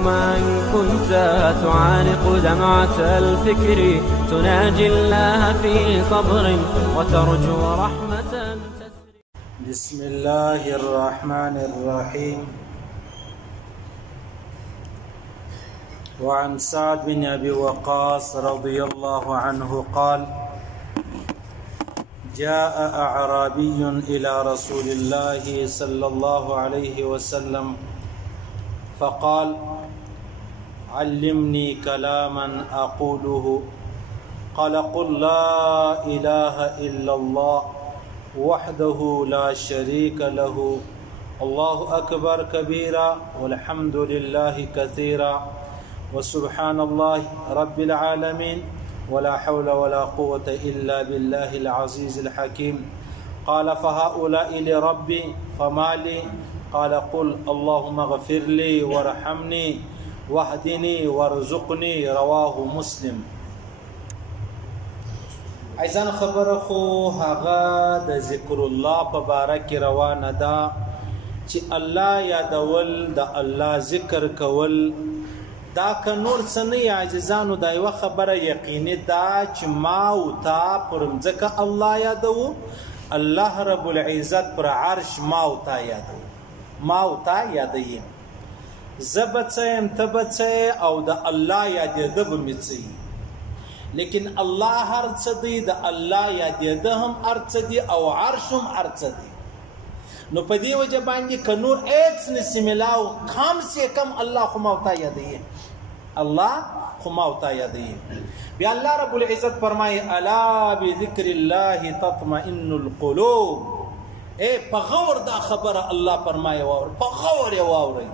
اليوم إن كنت تعانق دمعة الفكر تناجي الله في صبر وترجو رحمة تسري. بسم الله الرحمن الرحيم. وعن سعد بن أبي وقاص رضي الله عنه قال: جاء أعرابي إلى رسول الله صلى الله عليه وسلم فقال: علمني كلاما أقوله. قال: قل لا إله إلا الله وحده لا شريك له الله أكبر كبيرا والحمد لله كثيرا وسبحان الله رب العالمين ولا حول ولا قوة إلا بالله العزيز الحكيم. قال: فهؤلاء لربي فما لي؟ قال: قل اللهم اغفر لي وارحمني واهدني وارزقني. رواه مسلم. ایزان خبره خو هغه د ذکر الله په باره کې روانه ده چې الله یادول، د الله ذکر کول، دا که نور څه نه عاجزانو دا یوه خبره یقیني ده چې ما او تا پر مځکه الله یادوو، الله رب العزت پر عرش ما او تا یادوو، ما او تا یادوي. زه به څه یم، ته به څه او د الله یادېده به مې څه وي، لیکن الله هر څه دی، د الله یادېده هم هر څه دی او عرش هم هر څه دی. نو په دې وجه باندې که نور هیڅ نشي ملاو، کم سے کم الله خو ما او تا یادوي، الله خو ما او تا یادوي. بیا الله رب العزت فرمایي: الا بذکر الله تطمئن القلوب. په غور دا خبره الله فرمایي واورئ، په غور یې واورئ.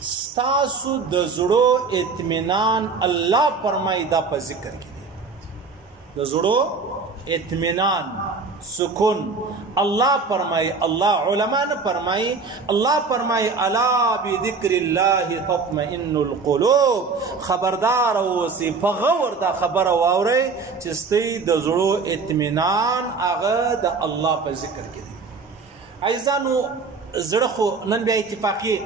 ستاسو د زړو اطمینان الله فرمایي دا په ذکر کې دی، د زړو اطمینان سکون الله فرمایي، الله علما نه فرمایي، الله فرمایي الا بذکر الله تطمئن القلوب. خبردار اوسئ، په غور دا خبره واورئ چې ستاسو د زړو اطمینان هغه د الله په ذکر کې دی. عزیزانو زړه خو نن بیا اتفاقی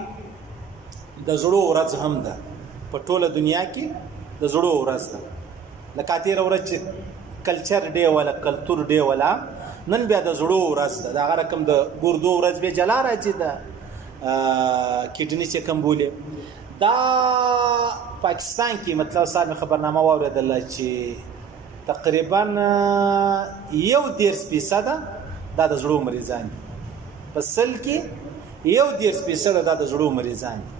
د زړو ورځ هم ده، په ټوله دنیا کې د زړو ورځ ده. لکه تېره ورځ چې کلچر ډے ولا کلتور ډے ولا، نن بیا د زړو ورځ ده. د هغه رقم د ګردو ورځ بیا جلا راځي، د کډني چې کوم بولي. دا پاکستان کې مطلب صاحب خبرنامه واورېدله چې تقریبا 1.30% دا د زړو مریضان دي، په سل کې 1.30% دا د زړو مریضان دي.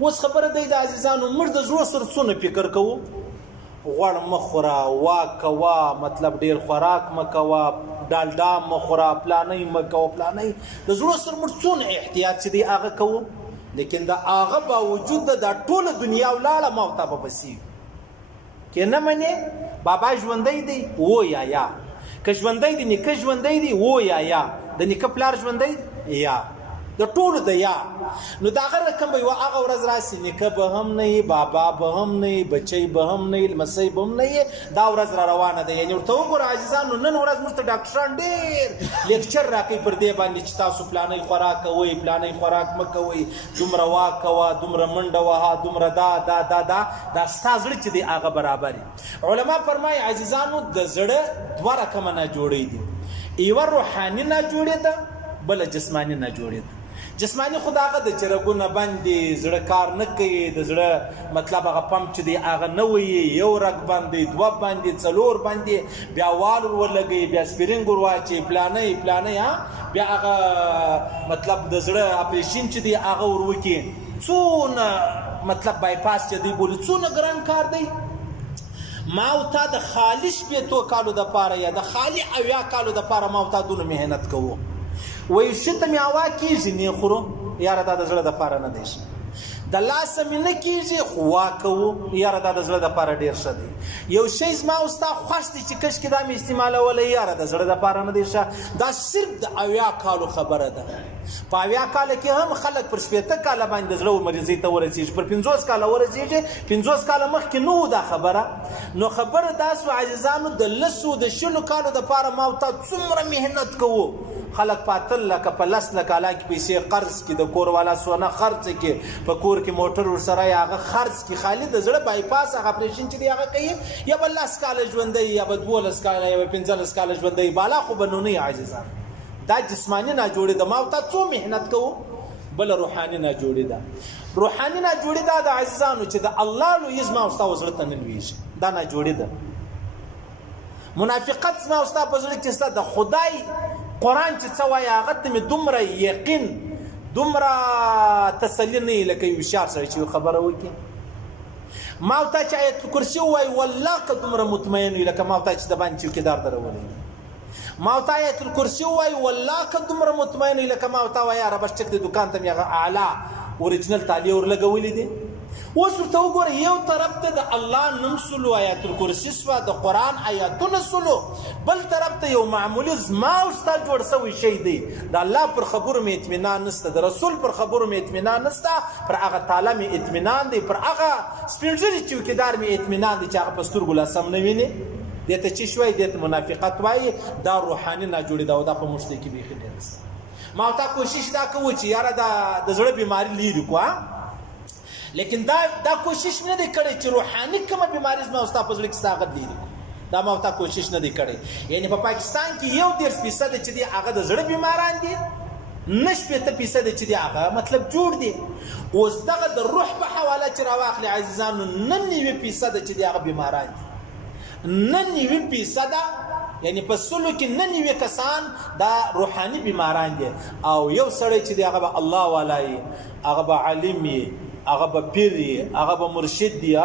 اوس خبره دی د عزیزانو، موږ د زړو سره څونه فکر کوو؟ غوړ مه خوره، واک کوه، مطلب ډېر خوراک مه کوه، ډالډا مه خوره، پلانۍ مه کوه، پلانۍ. د زړو سره موږ څونه احتیاط چې دی هغه کوو، لیکن د هغه باوجود دا ټوله دنیا ولاړه ما او تا به پسې وي. که نه منې بابا ژوندی دی و یا یا، که ژوندی دی نیکه ژوندی دی و یا یا، د نیکه پلار ژوندی دی یا، د ټولو د یا. نو د هغه رقم به یوه هغه ورځ راسي، نیکه به هم نه وي، بابا به هم نه وي، بچی به هم نه وي، لمسی به هم نه وي. دا ورځ را روانه ده. یعنې ورته وګوره عزیزانو، نن ورځ موږ ته ډاکټران ډېر لیکچر راکوي پر دې باندې چې تاسو پلانۍ خوراک کوئ، پلانۍ خوراک مه کوئ، دومره واک کوه، دومره منډه وهه، دومره دا ستا زړه چې دی هغه برابر وي. علما فرمایي عزیزانو د زړه دوه رقمه ناجوړۍ دي، یوه روحاني ناجوړې ده، بله جسماني ناجوړې ده. جسمانی خود هغه د چې رګونه بند دي، زړه کار نه کوي، د زړه مطلب هغه پمپ چې دی هغه نه وهي، یو رګ بند دی، دوه بند دي، څلور بند دي، بیا والور ولګوي، بیا سپرینګ ور واچوي، پلانۍ بیا هغه مطلب د زړه اپریشن چې دی هغه ور وکړي. څونه مطلب بایپاس چې دی بولي، څونه ګران کار دی. ما او تا د خالي 8 کالو دپاره یا د خالي 80 کالو دپاره ما او تا دونه محنت کوو. وایي شته مې هوا کېږي نه خورو، یاره دا د زړه دپاره نه دی ښه. د لاسه مې نه کېږي خو وا کوو، یاره دا د زړه دپاره ډېر ښه دی. یو شی زما او ستا خوښ دی چې کشکې دا مې استعمالولی، یاره د زړه دپاره نه دی ښه. دا صرف د 80 کالو خبره ده. په 80 کاله کې هم خلک پر 80 کاله باندې د زړه مریضۍ ته ورسېږي، پر 50 کاله ورسېږي. 50 کاله مخکې نه و دا خبره. نو خبره دا سوه عزیزانو، د 10 د 20 کالو دپاره ما او تا څومره محنت کوو، خلک په 8 لکه په 10 لکه حالانکه پیسې قرض کړي د کور والا سونه خرڅ کړي په کور کې موټر ورسره هغه خرڅ کړي خالي د زړه بایپاس هغه اپریشن چې دی هغه کوي یا به 10 کاله ژوندی یا به 12 کاله یا به 15 کاله ژوندی بالا خو به نونی عاجزان دا جسمانی ناجوړي د ما او تا څو محنت کوو بل روحاني ناجوړي ده روحاني ناجوړي ده د عزیزانو چې د الله لوی زما او ستا زړه ته نه لویږي دا ناجوړي ده منافقت زما او ستا په زړه کې ستا د خدای قرآن چې څه وایي هغه ته مې دومره یقین دومره تسلي نه لکه یو هوښیار سړی چې خبره وکړي ما او تا چې آیت الکرسي ووایي والله که دومره مطمئن وي لکه ما او تا چې د باندې چوکیدار درولی ما او تا آیت الکرسي ووایي والله که دومره مطمئن وي لکه ما او تا وایي عربش چک د دوکان ته مې هغه اعلی اوریجنل تالیه ورلګولې دي اوس ورته وګوره یو طرف ته د الله نوم سلو آیت الکرسي سوه د قرآن آیاتونه سلو بل طرف ته یو معمولي زما او ستا جوړ سوی شی دی د الله پر خبرو مې اطمینان نشته د رسول پر خبرو مې اطمینان نشته پر هغه تعالی مې اطمینان دی پر هغه سپین ږیري چوکیدار مې اطمینان دی چې هغه په سترګو لاسم نه ویني دې ته چې شوی دې ته منافقت وایي دا روحاني ناجوړي ده او دا په موږ کې بیخي ډېر نشته ما تا کوشش دا کوو چې یاره د زړه بیماري لرې کړو لیکن دا کوشش نه دی کړی چې روحاني کومه بیماري زما او ستا په زړه کې ستا هغه لرې کړو دا ما او تا کوشش نه دی کړی یعنې په پاکستان کې 1.5% چې دی هغه د زړه بیماران دي 9% چې دی هغه مطلب جوړ دي اوس دغه د روح په حواله چې راواخلي عزیزانو 99% چې دی هغه بیماران دي 99% یعنی په سلو کې 99 کسان دا روحاني بیماران دي او یو سړی چې دی هغه به الله والا هغه به عالم هغه به پیر هغه به مرشد دی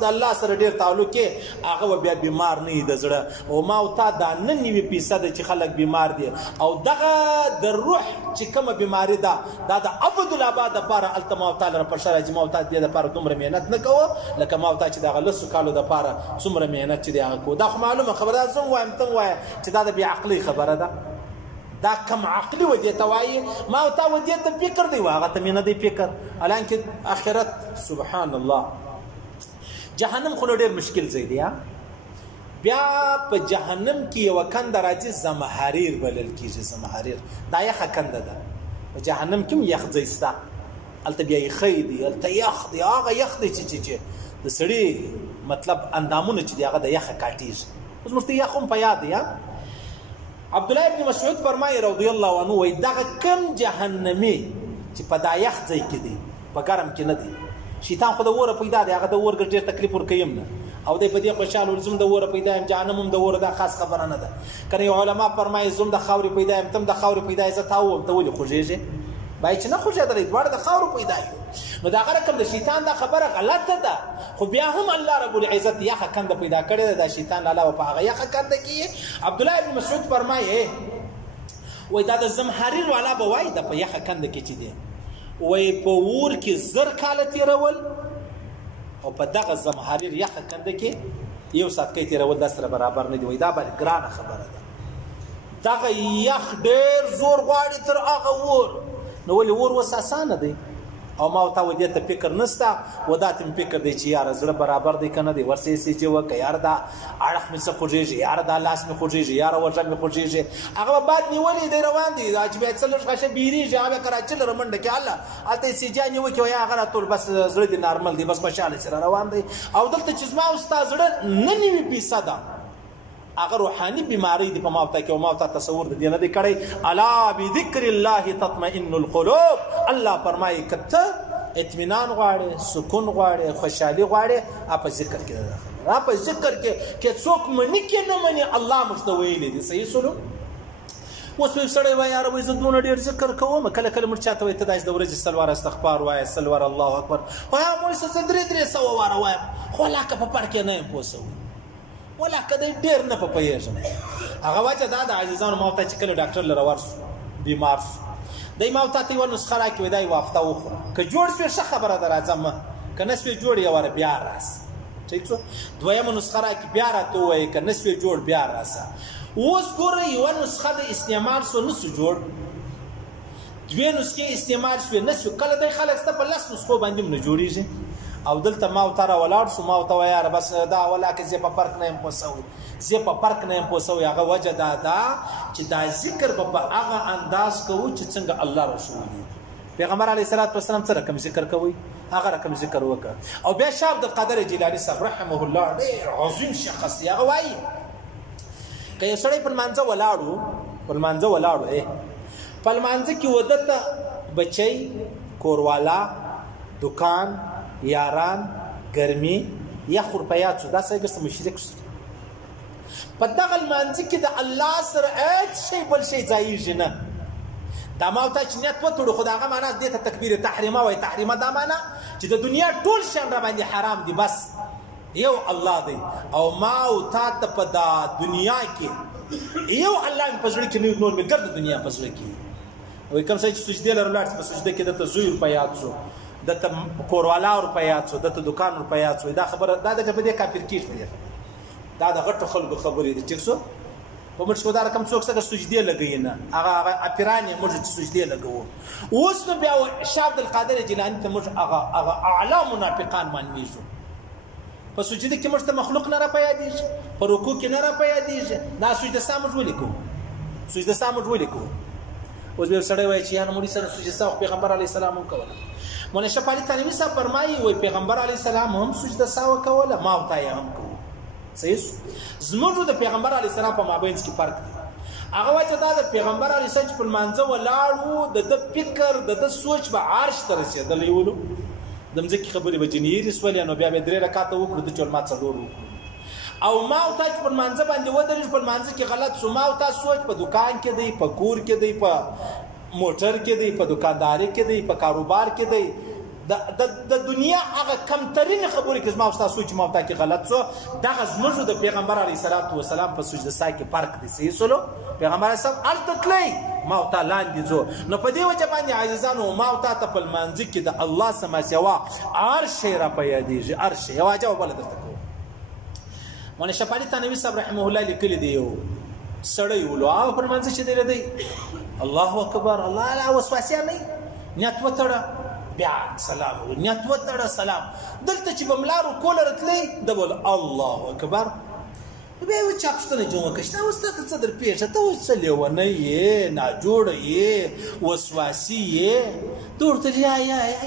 د الله سره ډیر تعلق کې هغه به بیا بیمار نه د زړه او ما او تا دا 99% چې خلک بیمار دي او دغه د روح چې کومه بیماری ده دا د عبدالآباد دپاره هلته ما او تا لره په شرع چې ما او تا دې دپاره دومره محنت نه کوو لکه ما او تا چې دغه 10 کالو دپاره څومره محنت چې دی هغه کوو دا خو معلومه خبره ده زه وایم ته ووایه چې دا د بې عقلۍ خبره ده دا کم عقلی و دې ته وایي ما او تا و دې ته فکر دی هغه ته مې نه دی فکر حالانکه آخرت سبحان الله جهنم خو ډېر مشکل ځای دی بیا په جهنم کې یوه کنده راځي زمهریر بلل کېږي زمهریر دا یخه کنده ده په جهنم کې هم یخ ځای شته هلته بیا یخی دی هلته یخ دی هغه یخ دی چې د سړي مطلب اندامونه چې دی هغه د یخه کاټېږي اوس موږ ته یخ هم په یاد دی عبدالله ابن مسعود فرمایي رضی الله عنه وایي دغه کم جهنمي چې په دا یخ ځای کې دی په ګرم کې نه دی شیطان خو د اوره پیدا دی هغه د اور ډېر تکلیف ورکوي هم نه او دی په دې خوشحاله ول زم د اوره پیدا یم جهنم هم د اوره دا خاص خبره نه ده کنه یو علما فرمایي زم د خاورې پیدا یم تم د خاورې پیدا یې زه تا ووم ته ولې خوږېږې باید چې نه خوږېدلی دواړه د خاورو پیدا یو نو د هغه رقم د شیطان دا خبره غلطه ده خو بیا هم الله رب العزت یخه کنده پیدا کړې ده دا شیطان علاوه په هغه یخه کنده کې عبدالله ابن مسعود فرمایي وایي دا د زمهریر والا به وایي دا په یخه کنده کې چې دی وایي په اور کې 1000 کاله تېرول او په دغه زمهریر یخه کنده کې 1 ساعت کې تېرول دا سره برابر نه دی وایي دا باندې ګرانه خبره ده دغه یخ ډېر زور غواړي تر هغه اور نو ولې اور اوس اسانه دی او ما او تا و دې ته فکر نشته و دا ته مې فکر دی چې یاره زړه برابر دی که نه دی ورسې سجدې وکړه یاره دا اړخ مې څه خوږېږي یاره دا لاس مې خوږېږي یاره وژه مې خوږېږي هغه به باد نیولی دی روان دی چې بیا څه لږ غشه بیرېږي هغه بیا کراچي لره منډه کړي هله هلته یې سجا نیوکې وایي هغه راټول بس زړه دی نارمل دی بس خوشحاله سره روان دی او دلته چې زما او ستا زړه 99% هغه روحاني بیماری دی په ما او تا کې او ما او تا تصور د دې نه دی کړی الا بذکر الله تطمئن القلوب الله فرمایي که ته اطمینان غواړې سکون غواړې خوشحالي غواړې په ذکر کې ده په ذکر کې څوک مني کې نه مني الله موږ ته ویلی دی صحیح سلو اوس یو سړی وایي یاره وایي زه دونه ډېر ذکر کوم کله کله موږ چاته وایي ته داسې د ورځې 100 واره استغفار وایه 100 واره الله اکبر وایه مولوي صاحب زه 300 واره وایم خو هلاکه په پر کې نه یم پوه شوی ولاکه دی ډېر نه په پوهېږم هغه وجه دا د عزیزانو ما ورته چې کله ډاکټر لره ورسو بیمار سو دی ما ورته یوه نسخه راکړي وایي دا یوه هفته وخوره که جوړ شوې ښه خبره ده راځم که نه شوې جوړ یې واره بیا راسه ټیک شو دویمه نسخه راکړي بیا راته ووایي که نه شوې جوړ بیا راسه اوس ګوره یوه نسخه د استعمال سو نه سو جوړ دوې نسخې استعمال شوې نه شو کله دی خلک سته په 10 نسخو باندې هم نه جوړېږي او دلته ما او تاره ولاړ شو ما او ته ویاره بس دا ولاکه زه په فرق نه یم پوسوي زه په فرق نه یم پوسوي هغه وجه دا ده چې دا ذکر به په هغه انداز کوو چې څنګه الله رسول دی پیغمبر علیه الصلاۃ والسلام څه رقم ذکر کوي هغه رقم ذکر وکړه او بیا شاه عبدالقادر جیلانی صاحب رحمه الله ډېر عظیم شخص دی هغه وایي که یو سړی په لمانځه ولاړو په لمانځه کې ودته بچی کوروالا دکان یاران ګرمي یا خورپیات شو دا سړی ګرسه مشرک شو په دغه لمانځه کې د الله سره هیڅ شی بل شی ځایږي نه دا ما ورته چې نیت وتړو خو د هغه معنا دې ته تکبیر تحریمه وایي تحریمه دا معنا چې د دنیا ټول شیان را باندې حرام دي بس یو الله دی او ما او تا ته په دا دنیا کې یو الله مې په زړه کې نور مې ګرد دنیا په زړه کې وایي کوم ځای چې سجدې لره ولاړ په سجده کې دته زوی ورپه یاد شو دته کوروالا ورپه یاد شو دته دکان ورپه یاد شو دا خبره دا د په دې کافر کېږي دا د غټو خلکو خبرې دي ټیک شو په موږ شو دا رقم څوک څنګه سجدې لګوي نه هغه اپیران یې موږ چې سجدې لګوو اوس نو بیا شاه عبدالقادر جیلاني ته موږ هغه اعلی منافقان معلومي شو په سجده کې موږ ته مخلوق نه را په یادېږي په رکوع کې نه را په یادېږي دا سجده ساه موږ ولیکو اوس بیا سړی وایي چې یاره مولوي سره سجده ساه پیغمبر علیه السلام هم کوله مولانا شفاعي تنوي صاحب فرمایي وایي پیغمبر علیه السلام هم سجده ساه کوله ما او تا یې هم کوو صحیح زموږ د پیغمبر علیه السلام په مابینځ کې فرق دی هغه وجه دا د پیغمبر علیه السلام چې په لمانځه ولاړ و د فکر د سوچ به عرش ته رسېدلی ولو د مځکې خبرې به جنیرې سولې نو بیا به 3 رکعته وکړو د چول ما 4 وکړو او ما او تا چې په لمانځه باندې ودرېږو په لمانځه کې غلط سو ما او تا سوچ په دکان کې دی په کور کې دی په موټر کې دی په دکانداري کې دی په کاروبار کې دی د دنیا هغه کمترین خبرې کې زما او تاسو چې ما او تا کې غلط سو دغه زموږ د پیغمبر علیه الصلاۃ والسلام په سجده ساه کې فرق دی صحیح سولو پیغمبر علیه السلام التتلی ما او تا لاندې زو نو په دې وجه باندې عزیزانو ما او تا ته په لمانځه کې د الله سما سوا هر شی را په یادېږي هر شی یو جواب بل درته کوم مولانا شفاعي تنوي صاحب رحمه الله لیکلی دی یو سړی ولو هغه په لمانځه چې دی الله اکبر الله لا وسواسه نه نیت وتړه بیا سلام نیت وتړه سلام دلته چې بملارو کول راتلی د بول الله اکبر بیا و چاپشتنه جوړه کښته اوس ته څه در پیښه ته اوس لیونه یې نا جوړ یې وسواسی یې دورته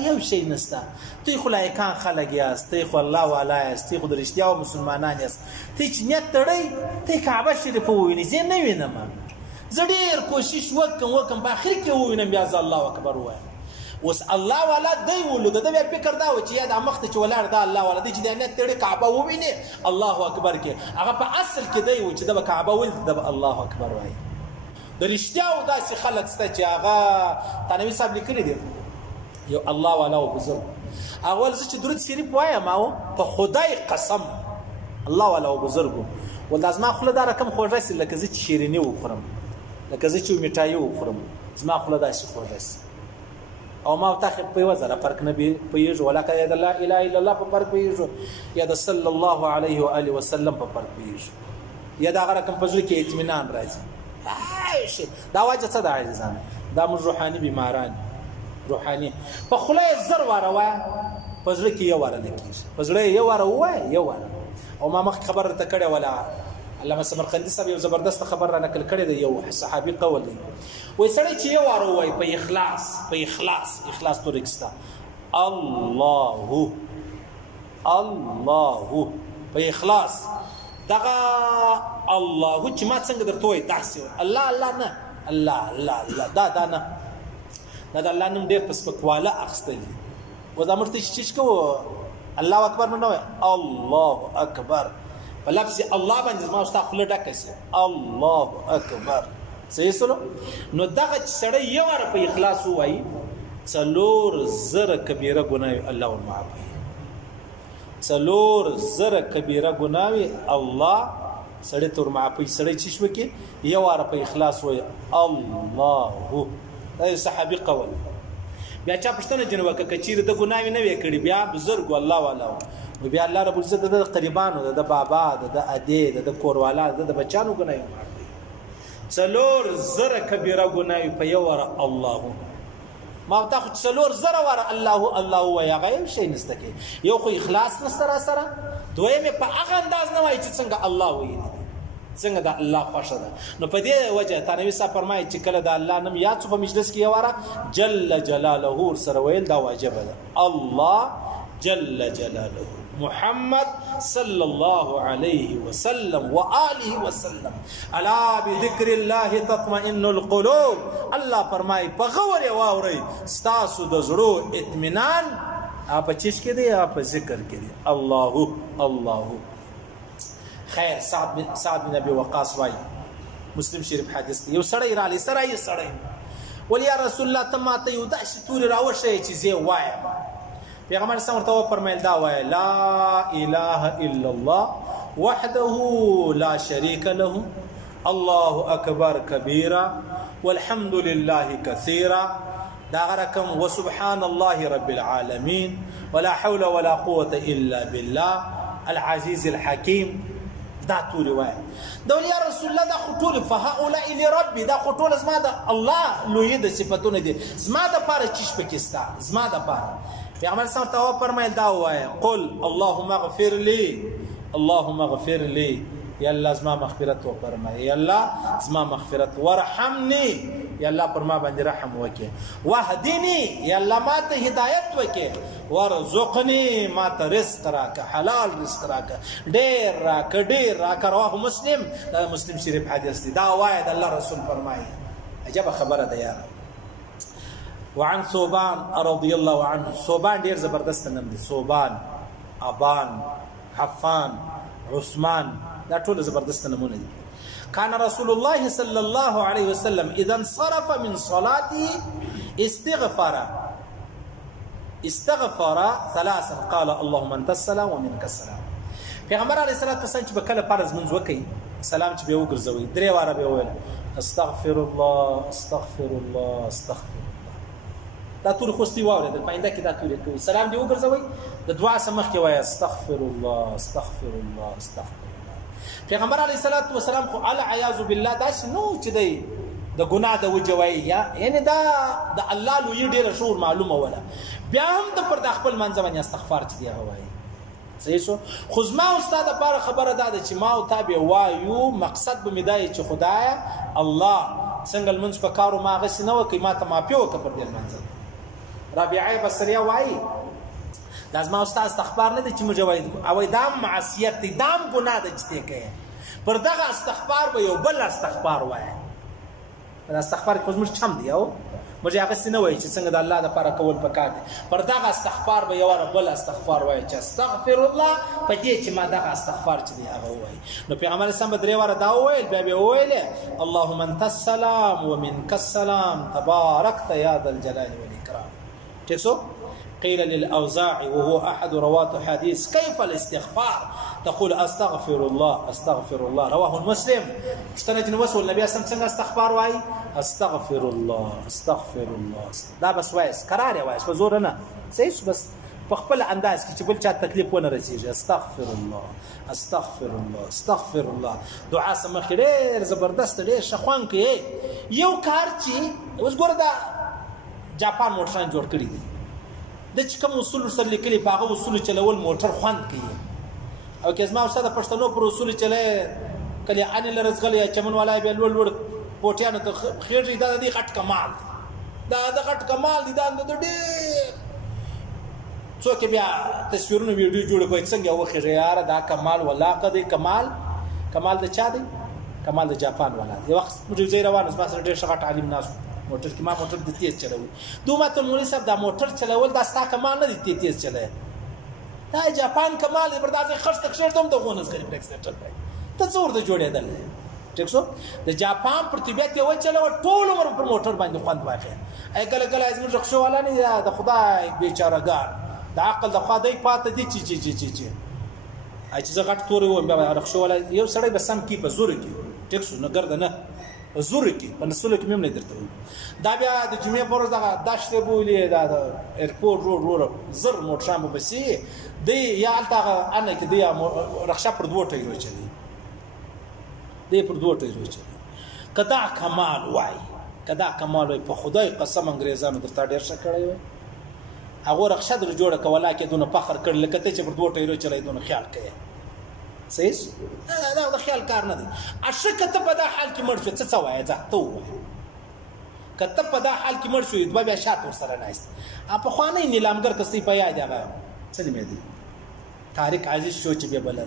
یو شی نسته تی خو لایکان خلک یاست تی خو الله والا یاست تی خو د رښتیا مسلمانان یاست تی چې نیت تړئ تی کعبه شریفه ووینئ زه نه وینم زه ډېر کوشش وکم په اخر کې ووینم بیا زه الله اکبر ووایم اوس الله والا دی ولو د بیا فکر دا و چې یا د مخته چې ولاړ دا الله والا دی چې د نیت تړي کعبه وویني الله اکبر کې هغه په اصل کې دی و چې د کعبه ول د الله اکبر وایي د رښتیا او داسې خلک سته چې هغه تنوي صاحب لیکلي دي یو الله والا او بزرګ اول چې درود شریف وایم او په خدای قسم الله والا او بزرګ ول لازم خپل دا رقم خوږه سي لکه چې شیرینی وخورم لکه چې میټای وخورم زما خپل دا شي خوږه او ما تاخذ په وزره فرق نبی پیژ ولا کړه د لا اله الا الله په فرق پیژ یا د صلی الله علیه و الی وسلم په فرق پیژ یا دا غره کوم پزړه کې اطمینان راځي دا واجه څه د عزیزان دا موږ روحاني بیماران روحاني په خلای زر واره پزړه کې یو واره نه کیږي پزړه یو واره یو واره او ما مخ خبر ته کړه ولا علامه سمرقندی صاحب یو زبردست خبر را نقل کړی دی یو صحابي قول دی وای سړی چې یو واره وای په اخلاص تو رکستا الله په اخلاص دغه الله چې ما څنګه درته وای تاسو الله نه الله دا نه دا الله نوم ډېر په سپکواله اخستلی و دا مرته چې کو الله اکبر نه وای الله اکبر په لفظ الله باندې ما واست خپل ډکسي الله اکبر صحیح سلو نو دغه سړی یو ور په اخلاص وای څلور زره کبیره ګناه الله ورمعافي څلور زره کبیره ګناه الله سړی تور معافي سړی چې شو کې یو ور په اخلاص وای الله دا صحابي قول بیا چا پښتنه جنوه کچیر د ګناه نه وې کړی بیا بزرګ الله والا بیا الله رب العزت د قریبانو د بابا د اده د کوروالا د بچانو ګناه معافي څلور زره کبیره ګناه په یو ور الله ما تا خو څلور زره واره الله الله وایي هغه یو شی نشته کې یو خو اخلاص نشته را سره دویم په هغه انداز نه وایي چې څنګه الله وایي څنګه د الله خوښه ده نو په دې وجه تنوي صاحب فرمایي چې کله د الله نوم یاد شو په مجلس کې یواره جل جلاله سره ویل دا واجب ده الله جل جلاله محمد صلى الله عليه وسلم وآله وسلم الا بذكر الله تطمئن القلوب الله فرمای په غور واوري ستاسو د زړه اطمینان اپ چیش کې دی اپ ذکر کې دی الله الله خیر سعد بن ابي وقاص وايي مسلم شریف حدیث یو سړی را لې سړی سړی ولیا رسول الله تما ته یو داش تور راوشه چې زه وایم پیغمبر صلی الله علیه وسلم فرمایل دا وای لا اله الا الله وحده لا شريك له الله اکبر کبیرا والحمد لله كثيرا دا غرکم وسبحان الله رب العالمين ولا حول ولا قوه الا بالله العزيز الحكيم دا ټول وای دا یا رسول الله دا خطول فهؤلاء لربي دا خطول زما دا الله لوی د صفاتونه دي زما د پاره چیش پکستا زما د پاره پیغمبر صلی الله علیه وسلم فرمایل دا وای قل اللهم اغفر لي اللهم اغفر لي یا الله زما مغفرت وفرمای یا الله زما مغفرت ورحمني یا الله پر ما باندې رحم وکي واهدني یا الله ما ته هدایت وکي ورزقني ما ته رزق راکه حلال رزق راکه ډیر راکه رواه مسلم دا مسلم شریف حدیث دی دا وای د الله رسول فرمایي عجب خبره ده یاره وعن ثوبان رضي الله عنه ثوبان ډیر زبردست نوم دی ثوبان ابان حفان عثمان دا ټول زبردست نمونه دي كان رسول الله صلى الله عليه وسلم اذا انصرف من صلاته استغفر ثلاثا قال اللهم انت السلام ومنك السلام پیغمبر علیه الصلاه والسلام چې بکله فرض منځ وکي سلام چې به وګرځوي درې واره به ویل استغفر الله استغفر الله استغفر دا ټول خوستي واوري د پاینده کې دا ټول کوي سلام دی وګرځوي د دعا سمخ کې وای استغفر الله استغفر الله استغفر الله پیغمبر علیه الصلاه والسلام خو الا عیاذ بالله دا نو چې دی د ګناه د وجوي یعنی دا د الله لوی ډیر شور معلومه ولا بیا هم د پر د خپل منځمن استغفار چې دی هوای صحیح شو خو زما استاد لپاره خبره ده چې ما او تابع وایو مقصد به مدای چې خدایا الله څنګه المنځ په کارو ما غس نه وکي ما ته مافي وکړ پر دې منځ ربيعه بصريه وایي لازم استاد استغفار نه دي چې مجوید او دام معصیت دي دام ګناه ده چې کوي پر دغه استغفار به یو بل استغفار وایي پر استغفار خو زموږ چم دی او مجه هغه څه نه وایي چې څنګه د الله لپاره کول پکار دي پر دغه استغفار به یو بل استغفار وایي چې استغفر الله په دې چې ما دغه استغفار چې دی هغه وایي نو پیغمبر سم درې واره دا وایي بیا به وایي اللهم انت السلام ومنك السلام تباركت يا ذا الجلال والاكرام تسو قيل للأوزاعي وهو أحد رواة حديث كيف الاستغفار تقول أستغفر الله رواه المسلم اشتنجن وسو النبي صلى الله عليه وسلم استغفار واي استغفر الله دا بس وایس قرار وایس په زور نه صحیح بس په خپل انداز کې چې بل چا تکلیف ونه رسیږي استغفر الله دعا سمخ ډېر زبردست ډېر شخوان کې یو کار چې اوس ګوره دا جاپان موټران جوړ کړی دي د چې کوم اصول سره لیکلي په هغه اصول چلول موټر خوند کوي او که زما استاد پښتنو پر اصول چلے کله ان لرزغل یا چمن والا به لول پوټیانو ته خیر دا د غټ کمال دا د غټ کمال دي دا د ډېر څوک بیا تصویرونه ویډیو جوړ کوي څنګه وخه یار دا کمال ولاقه دی کمال د چا دی کمال د جاپان والا دی وخت مجوزي روان اسما سره ډېر شغه تعلیم ناس موټر کې ما موټر د تیز چلوي دوه ته مولوی صاحب دا موټر چلول دا ستا کمال نه دی تیز چلای دا جاپان کمال دی برداشت خرڅ تک شر دوم د غونس غریب اکسپټر دی ته څور د جوړېدل ټیک شو د جاپان پر طبيعت یو چلو ټول عمر پر موټر باندې خوند واخی ای کله ازمن رخصو والا نه د خدای بیچارهګار د عقل د خدای پاتې دي چې ای چې زغټ توري و بیا رخصو والا یو سړی بسم کی په زور کې ټیک شو نه ګرځنه نه زور کې په نسلو کې مم نه درته دا بیا د جمعې پر ورځ دا داشته بولې دا ایرپورټ روډ زر موټر مو بسي دی یا الته ان کې دی رخصه پر دوه ټیرو چلی دی پر دوه ټیرو چلی کدا کمال وای که دا کمال وي په خدای قسم انګریزانو درته ډېر ښه کړی وي هغو رخصه در جوړه که ولا کې دونه فخر کړي لکه ته چې پر دوه ټیرو چلی دونه خیال کوې صحیح دا د خیال کار نه دی اشکه که ته په دا حال کې مړ شو څه وایې ځه ته ووایه که ته په دا حال کې مړ شوې دوه بیا شاته ورسره ناست پخوانی نیلامګر که ستاسې په یاد هغه څه نومېدی طارق عزیز شو چې بیا بلله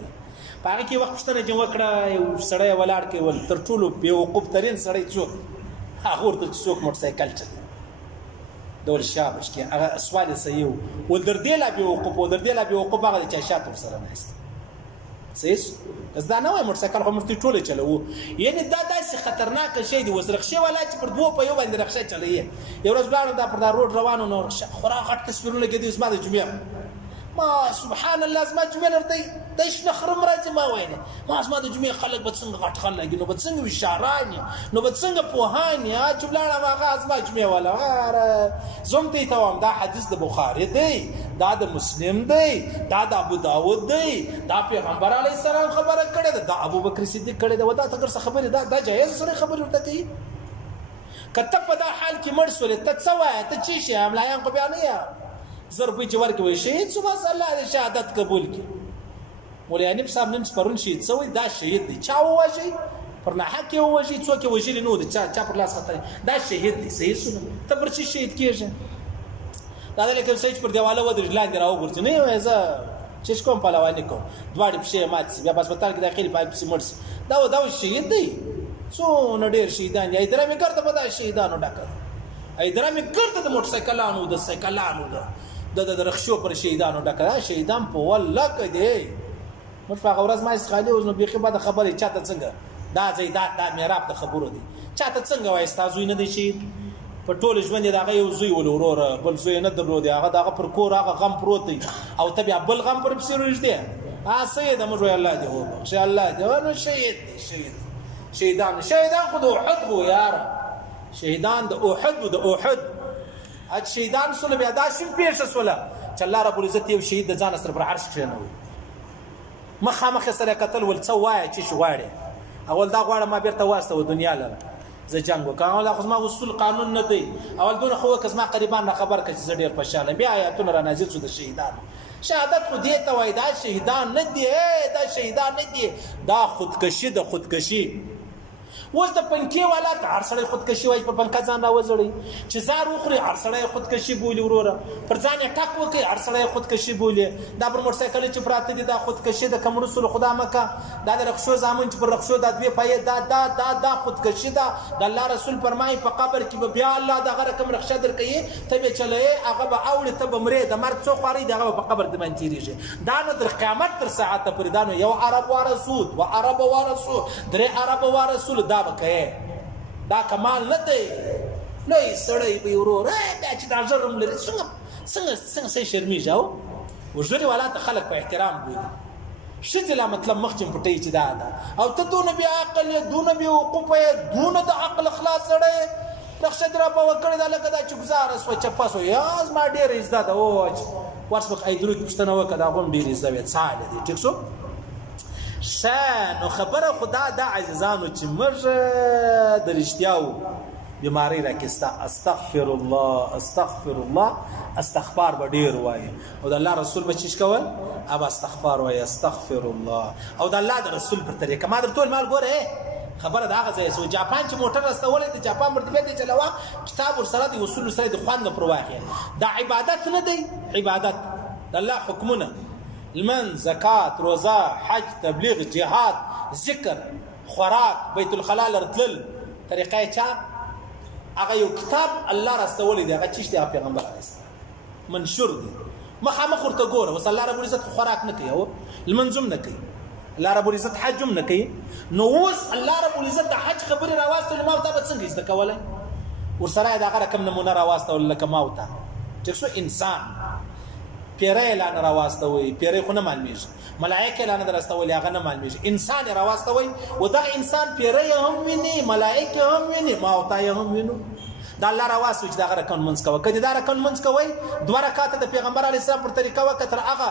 په هغه کې وخت پوښتنه چې وکړه یو سړی ولاړ کې ول تر ټولو بېوقوف ترین سړی څوک هغه ورته چې څوک موټرسایکل چلوي دول شابش کې هغه سوال یې صحیح و ول در دې لا بېوقوف و در دې لا بېوقوف هغه دی چې شاته ورسره ناست صحیح بس دا نه وای موټرسایکل خو موږ ټوله چلوو یعنې دا داسې خطرناکه شی دی اوس رخشې والا چې پر دوو پیو باندې رخشه چلوي یو ورځ ولاړم دا پر دا روډ روانو نو خورا غټ تصویرونه کېدي اوس ما د جمعې ما سبحان الله زما جمعې لرته دا شنه خرم راځي ما وایي ما زما د جمعې خلک به څنګه غټ خلک نو به څنګه وشاران نو به څنګه پوهان چې ولاړم هغه زما جمعې والا زوم ته ته وایم دا حدیث د بخاري دی دا د مسلم دی دا د ابو داود دی دا پیغمبر علیه السلام خبره کړې ده دا ابوبکر صدیق کړې ده و دا ته څه خبرې دا جایز سره خبرې ورته کوي که ته په دا حال کې مړ شولې ته څه وایې ته چی شې املایان خو بیا نه یې زر روپۍ چې ورکړې شهید شو بس الله دې شهادت قبول کړي مولوي حنیف صاحب نن پرون شهید شوی دا شهید دی چا ووژئ پر ناحق یې ووژئ څوک یې وژلي نه و چا پر لاس خطر دا شهید دی صحیح شو ته پر چی شهید کېږې دا د لکه سړی چې پر دیواله ودرېږي لاندې راوغورځي نه وایي زه چې کوم پهلواني کوم دواړې پښې یې ماتې شي بیا په هسپتال کې داخلي په پسې مړ شي دا شهید دی څونه ډېر شهیدان دي حیدرامي ګرده به دا شهیدانو ډکه ده حیدرامي ګرده د موټرسایکلانو د سایکلانو د رخشو پر شهیدانو ډکه ده شهیدان په والله که دی موږ په هغه ورځ ما خالي اوس نو بیخي بده خبرې چاته څنګه دا ځای دا میراب د خبرو دی چاته څنګه وایي ستا زوی نه دی شهید په ټول ژوند یې د هغه یو زوی ول وروره بل زوی یې نه درلودی هغه د هغه پر کور هغه غم پروت دی او ته بیا بل غم پر پسې روږدې څه یې ده موږ وایو الله دې وبخښي الله دې نو شهید دی شهیدان خو د احد وو یاره شهیدان د احد وو د احد شهیدان سوله بیا دا شم پیښه سوله چې الله رب العزت یو شهید د ځان سره پر عرش کښېنوي مخامخ یې سره کتل ول څه وایه چې غواړې اول دا غواړم ما بیرته واستوه دنیا لره زه جنګ وکړم اول خو زما اصول قانون نه دی اول دونه خو که زما قریبان نه خبر کړه چې زه ډېر خوشحاله بیا آیاتونه را نازل شو د شهیدانو شهادت خو دې ته وایي دا شهیدان نه دي دا شهیدان نه دي دا خودکشي د خودکشي اوس د پنکې والا ته هر سړی خودکشي وایي په پنکه ځان راوځړئ چې زار وخوري هر سړی خودکشي بولي وروره پر ځان یې ټک وکړي هر سړی خودکشي بولي دا پر موټرسایکل چې پراته دي دا خودکشي د کم رسول خدا مکه دا د رخشو زامن چې پر رخشو دا دوې پایې دا خودکشي ده د الله رسول فرمایي په قبر کې به بیا الله دغه رقم رخشه درکوي ته به چلوې هغه به اوړي ته به مرې د مرګ څو خواري د هغه به په قبر د باندې تېرېږي دا نو تر قیامت تر ساعته پورې دا نو یو عرب وارسود و عرب وارسود درې عرب وارسول دا به کوې دا کمال نه دی لوی سړی به یې ورور دا چې دا ژر هم لري څنګه شرمېږي او وژلې والا ته خلک په احترام بولي ښځې لا مطلب مخ چې پټوي چې دا ده او ته دونه بې عقل یې دونه بې وقوفه یې دونه د عقل خلاص سړی یې رخصه دې راپه وکړې ده لکه دا چې ګزاره شوه چپه شوه یا زما ډېره زده ده ورس به ایدروک پوښتنه وکړه دا خو هم ډېرې زده وې څاله دي ټیک شو نو خبره خدا دا عزیزانو چې موږ د رښتیاو بیماری راکسته استغفر الله استغفار به ډېر وایي او د الله رسول به چیش کول اب استغفار وایي استغفر الله او د الله د رسول پر طریقه ما درته مال ګوره خبره دا هغه ځای سو جاپان چې موټر راستولې د جاپان مرتبه دي چلوا کتاب ورسره د اصول سره د خوان پر واقع دا عبادت نه دی عبادت د الله حکمونه المن زکات روزه حج تبلیغ جهاد ذکر خوراک بیت الخلا رتل طریقه چا هغه یو کتاب الله راستولې دی هغه چیشته پیغمبر علیه السلام منشور دی مخامخ ورته ګوره وس الله رب العزت خوراک نه کوي او المنظم نه کوي الله رب العزت حج هم نه کوي نو اوس الله رب العزت د حج خبرې راوستل ما ته به څنګه زده کولای ورسره دا رقم نمونه راوستل لکه ما وته چې څو انسان پیره اعلان راوستوي پیره خو نه معلومیږي ملائکه اعلان راوستوي هغه نه معلومیږي انسان راوستوي و دا انسان پیره هم ویني ملائکه هم ویني ما وته هم وینو دا الله راوستوي چې دا رکن منځ کوي کله دا رکن منځ کوي دوه رکعات د پیغمبر علی السلام پر طریقه وکړه هغه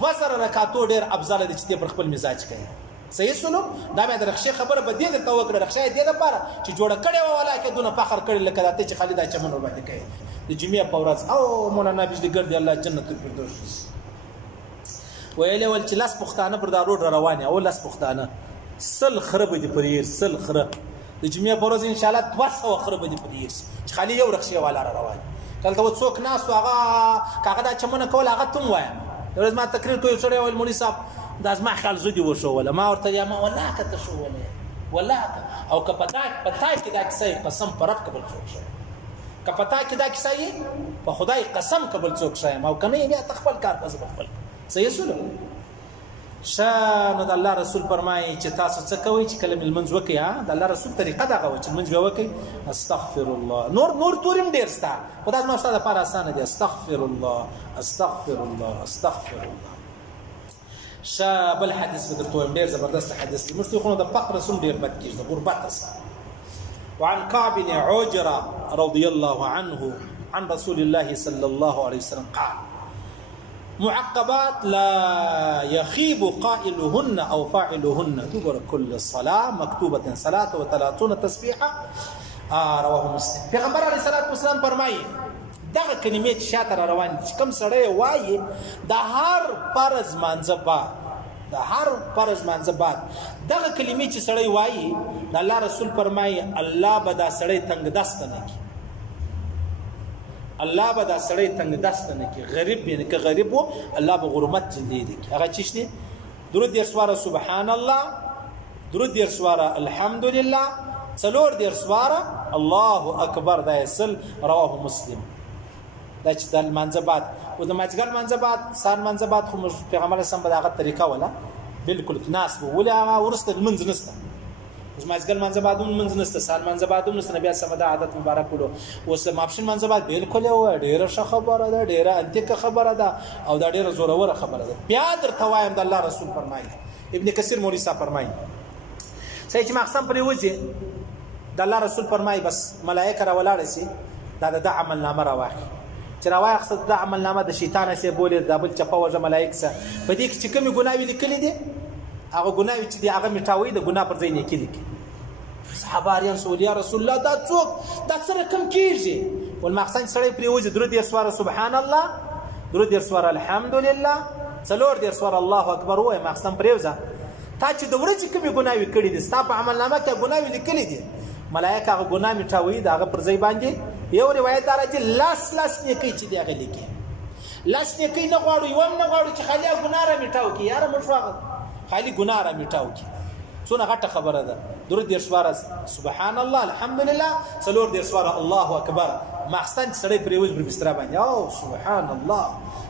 2000 رکعاتو ډیر افضل دي چې پر خپل مزاج کوي صحیح سلو دا مې د رخصه خبره به دې ته وکړه رخصه دې لپاره چې جوړ کړي و ولا کې دونه فخر کړي لکه راته چې خالد چمن ور باندې کوي د جمعې په ورځ او مولانا بجلی ګرځي الله جنت الفردوس ویلې ول چې لاس پښتانه پر دا روډ روانه او لاس پښتانه سل خرب دي پریر سل خرب د جمعې په ورځ ان شاء الله 200 خرب دي پریر چې خالي یو رخصه والا روان کله ته څوک ناس هغه کاغه دا چمن کول هغه تم وایم ورځ ما تقریر کوي سره ول مولوی صاحب دا از ما خیال زودی وشو ولا ما ورته یا ما ولا کته شو ولا او کپتا کې دا کیسه قسم پر رب قبل څوک شي کپتا کې دا کیسه په خدای قسم قبل څوک شي او کنه بیا تخپل کار پس خپل صحیح سلو شان د الله رسول فرمایي چې تاسو څه کوئ چې کلمه المنځ وکي د الله رسول طریقه دا غوي چې منځ وکي استغفر الله نور تورم ډیر ستا خدای ما ستاسو لپاره اسانه دي استغفر الله استغفر الله استغفر الله شاب الحديث بدر توم ډیر زبردست حدیث مشتي خو د فقر رسول ډیر بد کیږي د غربت اصلا وعن كعب بن عجرة رضي الله عنه عن رسول الله صلى الله عليه وسلم قال معقبات لا يخيب قائلهن أو فاعلهن دبر كل صلاة مكتوبة 33 تسبيحة رواه مسلم پیغمبر علیه الصلاة والسلام فرمایي دغه کلمې شاته روان دي کوم سړی وایي د هر فرض منځ بعد دغه کلمې چې سړی وایي د الله رسول فرمایي الله به دا سړی تنگ دست نه کی الله به دا سړی تنگ دست نه کی غریب یعنی که غریب وو الله به غرمت جلدی دي هغه چی شته درود دې سواره سبحان الله درود دې سواره الحمدلله څلور دې سواره الله اکبر دا سل رواه مسلم دا چې د منځ بعد او د ماځګر منځ بعد سان منځ بعد خو پیغمبر سم په دغه طریقه ولا بالکل ناس ولا ورسته منځ نسته اوس ماځګر منځ بعد منځ نسته سان منځ بعد نسته نبی سم د عادت مبارک کړو اوس ماپشن منځ بعد بالکل و ډیره ښه خبره ده ډیره انتیکه خبره ده او دا ډیره زوروره خبره ده بیا درته وایم د الله رسول فرمایي ابن کثیر مولوی صاحب فرمایي چې مقسم پرې وځي د الله رسول فرمایي بس ملائکه را ولاړ سي دا د عمل نامه راوخي چې راوای خصد د عمل نامه د شیطان سه بولې د بل چپه وجه ملائک سه په دې کې چې کومي ګناوي لیکلې دي هغه ګناوي چې دی هغه میټاوي د ګناه پر ځای نه کېږي صحابه اړین سول یا رسول الله دا څوک دا سره کم کیږي والمقصد سره پرې وځي درود یې سواره سبحان الله درود یې سواره الحمدلله څلور دې سواره الله اکبر وای مقصد پرې وځه تا چې د ورځې کومي ګناوي کړې دي ستا په عمل نامه کې ګناوي لیکلې دي ملائکه هغه ګناه میټاوي دا هغه پر ځای باندې یو روایت دار چې لاس نه کوي چې دی هغه لیکي لاس نه کوي نه غواړي یو نه غواړي چې خالي ګناه را میټاو کی یاره مشواغ خالي ګناه را میټاو کی څونه غټه خبره ده درود دې سواره سبحان الله الحمدلله څلور دې سواره الله اکبر مخصن سړی پریوز پر بستر باندې او سبحان الله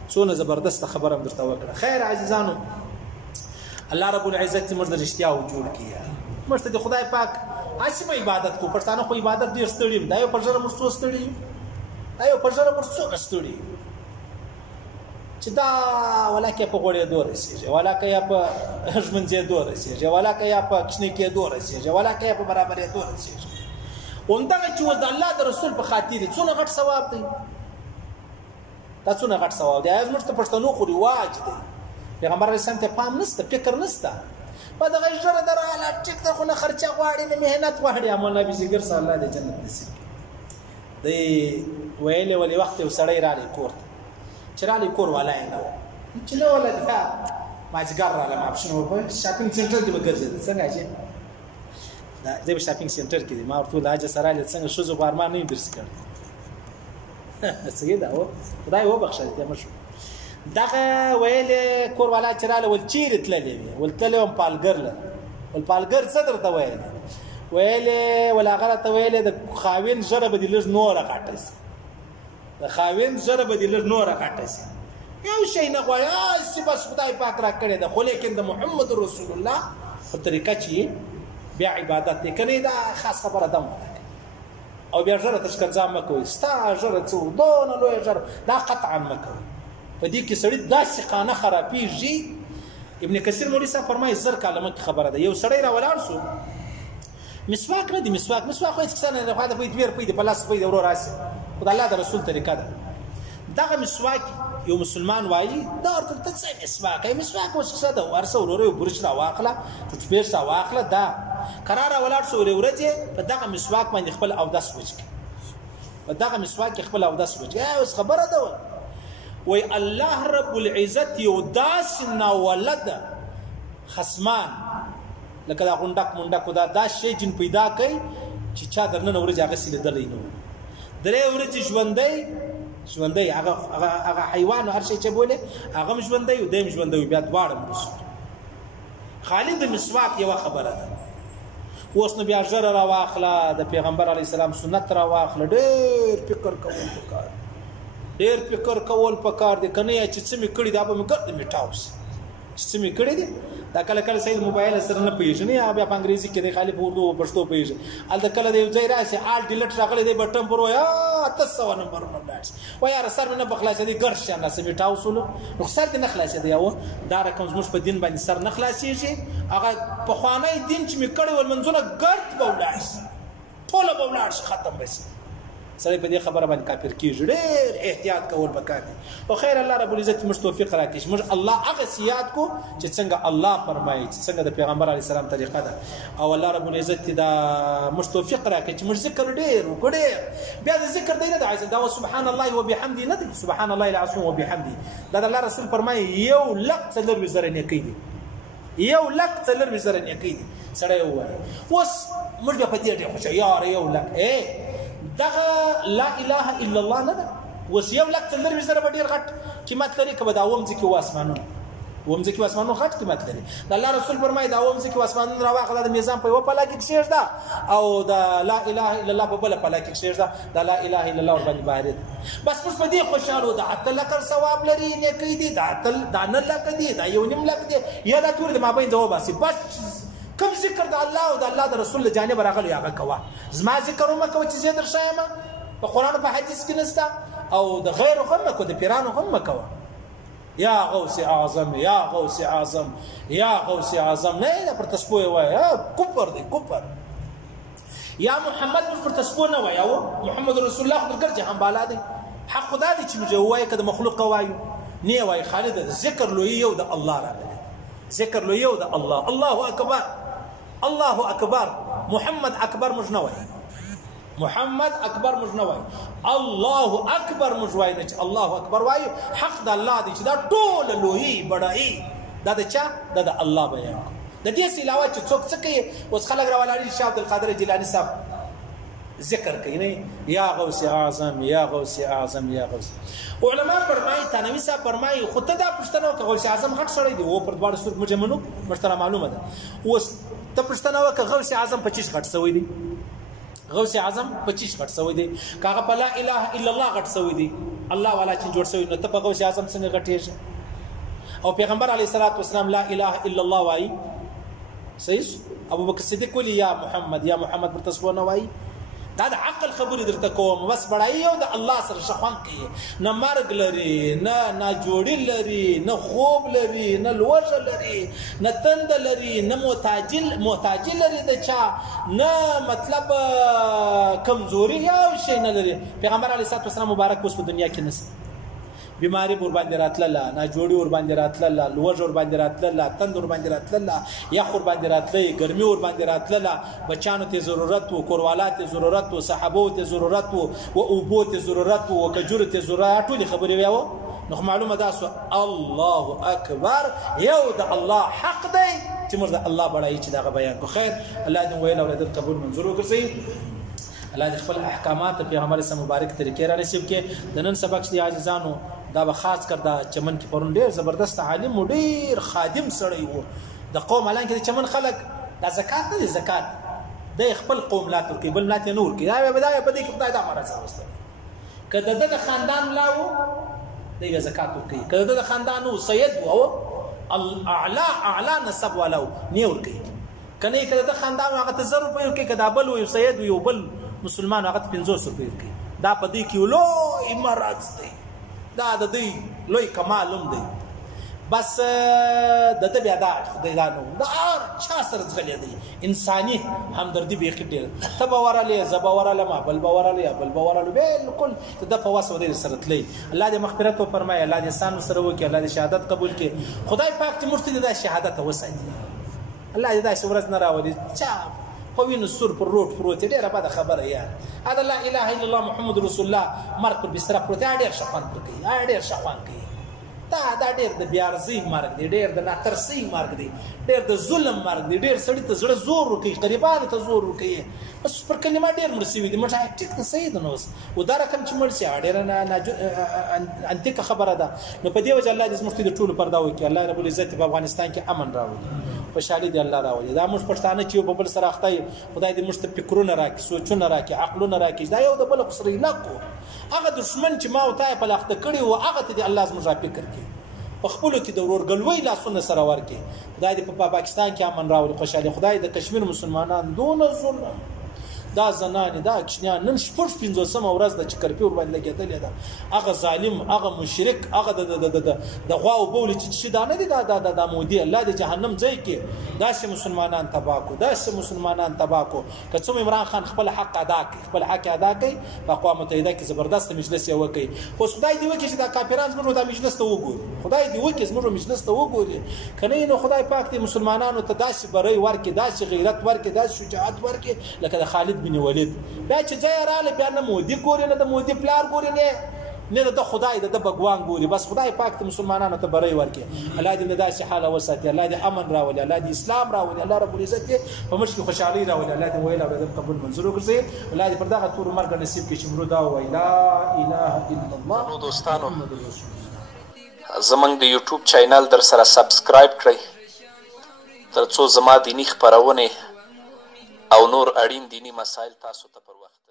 څونه زبردست خبره درته وکړه خیر عزیزانو الله رب العزت موږ د رښتیا وجود کیه موږ ته خدای پاک اسمه عبادت کو پښتانه خو عبادت ډیر ستړي دا یو پرځره مرستو ستړي دا یو پرځره مرستو ستړي چې دا ولکه په غوړې دور شي ولکه یا په هجمنځه دور شي ولکه یا په کښنې کې دور شي ولکه یا په برابرې دور شي اونته چې د الله د رسول په خاطر څونه غټ ثواب دی دا څونه غټ ثواب دی موږ ته پښتنو خو رواج دی پیغمبر رسول ته پام نشته فکر نشته په دغه ژوره دراله ټیک ته خو نه خرچه غواړي نه مهنت غواړي امون نبی ذکر صلی الله علیه جنت نصیب دی ویلې ولې وخت وسړی را لې کور چې را لې کور ولا نه چې له ولا دا ماځګر را لې ماپشنو په شاپینګ سنټر کې وګرځي څنګه چې دا د شاپینګ سنټر کې ما ورته لاج سره لې څنګه شوزو بارمان نه درس کړ څنګه دا و خدای و بخښل ته مشو دغه ویل کور والا چراله ول چیر تللی ول تلوم پالګر ول پالګر صدر ته ویل ولا غلط ویل د خاوین جره بدیل نور غټس د خاوین جره بدیل نور غټس یو شي نه غواړي چې بس خدای پاک را کړی د خو لیکن د محمد رسول الله په طریقه چې بیا عبادت کنه دا خاص خبره ده او بیا جره تشکځه مکوي ستا جره څو دون لوی جره دا قطعا مکوي په دې کې سړی داسې قانه خرابېږي ابن کثیر مولوی صاحب فرمایي زر کلمه خبره ده یو سړی را ولاړ شو مسواک نه دی مسواک خو هیڅ څه نه ده خو دا په دې په پلاس په ورو راسي خدای الله د رسول طریقه ده دغه مسواک یو مسلمان وایي دا ورته څه مسواک مسواک اوس څه د ورسه ورو برش را واخله ټوټپیسټ را واخله دا قرار ولاړ شو ورځې په دغه مسواک باندې خپل اودس وچکي په دغه مسواک خپل اودس وچکي اوس خبره ده وای الله رب العزت یو داس نه ولد خصمان لکه دا غونډک مونډک دا شی جن پیدا کوي چې چا درنه ورځ هغه سیله دلې نه درې ورځې ژوندۍ هغه حیوان هر شي چې بوله هغه ژوندۍ او دیم ژوندۍ بیا دواړه مرسته خالد مسواک یو خبره ده اوس نو بیا ژر را واخله د پیغمبر علی السلام سنت را واخله ډېر فکر کول پکار دي کنه چې څه می کړی دا به می ګرد میټاوس چې می کړی دي دا کله کله سید موبایل سره نه پیژنې یا بیا په انګریزي کې د خالي اردو او پښتو پیژنې ال د کله د یو ځای راشي آل ډیلیټ راغلی دی بټن پر ویا 300 نمبر نه لاس و یار سر نه بخلاص دي ګرځ نه سمې تاوسلو نو سر دې نه خلاص دي یو دا رقم زموږ په دین باندې سر نه خلاصيږي هغه په خوانای دین چې می کړی ول منځونه ګرد بولاش ټول بولاش ختم بس سره په دې خبره باندې کافر کیږي ډېر احتیاط کول پکار دي او خیر الله رب العزت موږ توفیق راکړي موږ الله هغه سیات کو چې څنګه الله فرمایي چې څنګه د پیغمبر علی السلام طریقه ده او الله رب العزت دا موږ توفیق راکړي چې موږ ذکر ډېر وکړي بیا د ذکر دی نه د عايز دا سبحان الله وبحمده نه دی سبحان الله العظیم وبحمده دا الله رسول فرمایي یو لک څلور وزره نه کوي یو لک څلور وزره نه کوي سره یو اوس موږ په دې ډېر خوشاله یار یو لک دغه لا اله الا الله نه ده وس یو لک تلر وزره به ډیر غټ قیمت لري کبه دا ومځ کې واسمانونه ومځ کې واسمانونه غټ قیمت لري د الله رسول فرمایي دا ومځ کې واسمانونه راواخله د میزان په یو پلا کې کېږي او د لا اله الا الله په بل پلا کې کېږي د لا اله الا الله باندې بارد بس موږ په دې خوشاله ده اتل لکر ثواب لري نه کوي دي دا اتل دا نه لک دي دا یو نیم لک دي یا دا ټول د مابین جواب باسي بس کوم ذکر د الله او د الله د رسول جانب راغلی هغه کوا زما ذکر ومه کو چې زه در شایم په قران په حدیث کې نستا او د غیر هم کو د پیرانو هم کوا یا غوث اعظم یا غوث اعظم یا غوث اعظم نه پر تسبوح وای کوپر دی کوپر یا محمد پر تسبوح نه وای او محمد رسول الله خدای ګرځي هم بالا دی حق خدا دی چې مجوای کده مخلوق وایو نه وای خالد ذکر لوی یو د الله راغلی ذکر لوی یو د الله الله اکبر الله اکبر محمد اکبر مجنوي محمد اکبر مجنوي الله اکبر مجوي نه الله اکبر وای حق د الله دی چې دا ټول لوی بڑای دا د چا د الله بیان د دې علاوه چې څوک څه کوي اوس خلک راولاري شاه عبد القادر جیلانی صاحب ذکر کوي نه یا غوث اعظم یا غوث اعظم یا غوث علماء فرمایي تنوي صاحب فرمایي خود دا پښتنو کې غوث اعظم غټ سړی دی او پر دواړو سر مجمنو مشترا معلومه ده اوس ته پښتنه وکړه غوث اعظم 25 غټ سوی دی غوث اعظم 25 غټ سوی دی کاغه په لا اله الا الله غټ سوی دی الله والا چې جوړ سوی نو ته په غوث اعظم څنګه غټیږي او پیغمبر علیه الصلاۃ والسلام لا اله الا الله وای صحیح ابو بکر صدیق ولی یا محمد پر تسبیح نه وای دا د عقل خبرې درته کوم بس بڑای یو د الله سره شخوان کوي نه مرګ لري نه جوړی لري نه خوب لري نه لوږه لري نه تند لري نه محتاج لري د چا نه مطلب کمزوري یا شي نه لري پیغمبر علیه الصلاه والسلام مبارک اوس په دنیا کې نشته بیماری ور باندې راتله نه جوړی ور باندې راتله لوږ ور باندې راتله تند ور باندې راتله یخ ور باندې راتله ګرمي ور باندې راتله بچانو ته ضرورت وو کوروالات ته ضرورت وو صحابو ته ضرورت وو او اوبو ته ضرورت وو کجور ته ضرورت ټول خبرې ویاو نو معلومه ده سو الله اکبر یو د الله حق دی چې موږ د الله بڑای چې دا بیان کو خیر الله دې ویل او دې قبول منظور وکړي الله دې خپل احکامات پیغمبر اسلام مبارک طریقې را نصیب کړي د نن سبق دي عزیزانو دا به خاص کر دا چمن کې پرون ډیر زبردست عالم و ډیر خادم سړی وو د قوم الان کې چمن خلک دا زکات نه زکات د خپل قوم لا تر کې بل نه نور کې دا به دا په دې کې خدای دا مرز واستل کله د خاندان لاو د زکات ورکي کله د خاندانو سید وو اعلی نسب ولو نیور کې کنه کله د خاندانو هغه ته 0 روپیه کې کدا بل وي سید وي بل مسلمان هغه 500 روپیه کې دا په دې کې لوی مرز دی دا د دوی لوی کمال هم دی بس د ده بیا دا خدای دا نه و د هر چا سره ځغلی دی انساني همدردي بیخي ډېره ته به ورغلې زه به ورغلم بل به ورغلی یا بل به ورغلو بالکل د ده په وس و دی سره تللی الله دې مغفرت وفرمایي الله دې احسان ورسره وکړي الله دې شهادت قبول کړي خدای پاک چې موږ ته دا شهادت وساتي الله دې داسې ورځ نه راولي چا په وینو سور پر روډ پروت دی ډېره بده خبره یار دا لا اله الا الله محمد رسول الله مرګ پر بستره پروت دی ډېر ښه خوند کوي ډېر ښه خوند کوي دا ډېر د بېارزۍ مرګ دی ډېر د ناترسۍ مرګ دی ډېر د ظلم مرګ دی ډېر سړي ته زړه زور ورکوي غریبانو ته زور ورکوي بس پر کلمه ډېر مړ شوي دي موږ ټیک ده صحیح ده نو اوس و دا رقم چې مړ شي ډېره انتیکه خبره ده نو په دې وجه الله دې زموږ ته د ټولو پرده وکړي الله رب العزت په افغانستان کې امن راولي خوشحالي دې الله راولي دا موږ پښتانه چې یو په بل سره اخته یو خدای دې موږ ته فکرونه راکړي سوچونه راکړي عقلونه راکړي دا یو د بل خو سره علاقو هغه دښمن چې ما او تا یې په اخته کړي وو هغه ته دې الله زموږ را فکر کړي په خپلو کې د ورورګلوۍ لاسونه سره ورکړي خدای دې په پاکستان کې امن راولي خوشحالي خدای د کشمیر مسلمانان دونه ظلم دا زنانې دا کشنیان نن شپږ پنځوسمه ورځ ده چې کرفیو ورباندې لګېدلې ده هغه ظالم هغه مشرک هغه د غوا اوبه ولې چې دا نه دي دا مودي الله د جهنم ځای کې داسې مسلمانان تباه کړو داسې مسلمانان تباه کړو که څوم عمران خان خپل حق ادا کړي خپل حق ادا کړي په اقوام متحده کې زبردست مجلس یې وکړي خو خدای دې وکړي چې دا کافران زموږ دا مجلس ته وګوري خدای دې وکړي زموږ مجلس ته وګوري که نه نو خدای پاک دې مسلمانانو ته داسې بری ورکړي داسې غیرت ورکړي داسې شجاعت ورکړي لکه د خالد بن ولید بیا چې ځای راغله بیا نه مودي ګوري نه د مودي پلار ګوري نه د خدای د بګوان ګوري بس خدای پاک ته مسلمانانو ته بری ورکړي الله دې داسې حاله وساتي الله دې امن راولي الله دې اسلام راولي الله رب العزت په موږ کې خوشحالي راولي الله دې ویل او دې قبول منظور وکړي الله دې پر دغه تور مرګ نصیب کړي چې مرو دا وای لا اله الا الله نو دوستانو زمنګ د یوټیوب چینل در سره سبسکرایب کړئ ترڅو زما دینی خبرونه او نور اړین دینی مسایل تاسو ته پر وخت